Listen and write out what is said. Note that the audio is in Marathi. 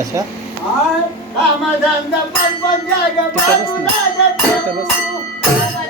अशा? आय कामधंदा पण जाग बाजूला ग